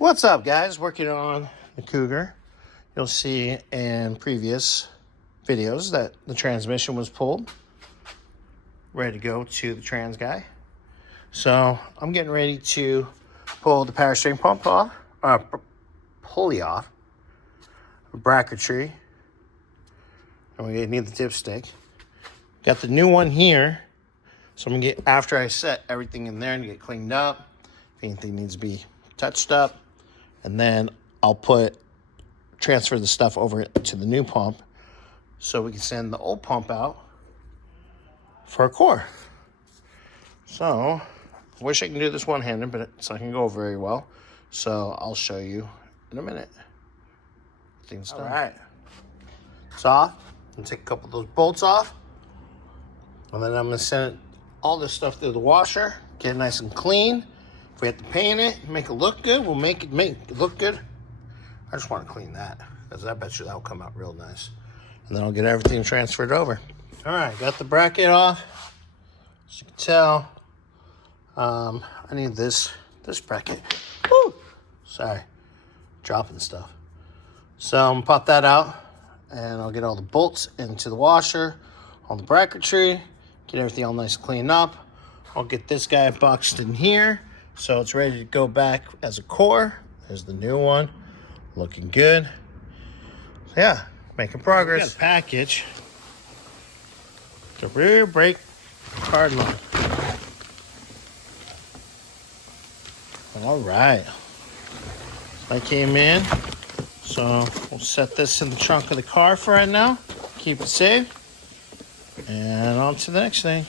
What's up, guys? Working on the Cougar. You'll see in previous videos that the transmission was pulled. Ready to go to the trans guy. So I'm getting ready to pull the power steering pump off, pulley off, bracketry, and we need the dipstick. Got the new one here, so I'm gonna get, after I set everything in there and get cleaned up, if anything needs to be touched up, and then I'll transfer the stuff over to the new pump so we can send the old pump out for a core. So, I wish I can do this one-handed, but it's not gonna go very well. So I'll show you in a minute. Things done. All right, it's off. I'm gonna take a couple of those bolts off, and then I'm gonna send all this stuff through the washer, get it nice and clean. If we have to paint it, make it look good, we'll make it look good. I just want to clean that, because I bet you that'll come out real nice. And then I'll get everything transferred over. All right, got the bracket off. As you can tell, I need this bracket. Woo! Sorry, dropping stuff. So I'm gonna pop that out, and I'll get all the bolts into the washer, all the bracketry, get everything all nice and cleaned up. I'll get this guy boxed in here, so it's ready to go back as a core. There's the new one, looking good. So yeah, making progress. Got a package. The rear brake card lock. All right, that came in. So we'll set this in the trunk of the car for right now. Keep it safe. And on to the next thing.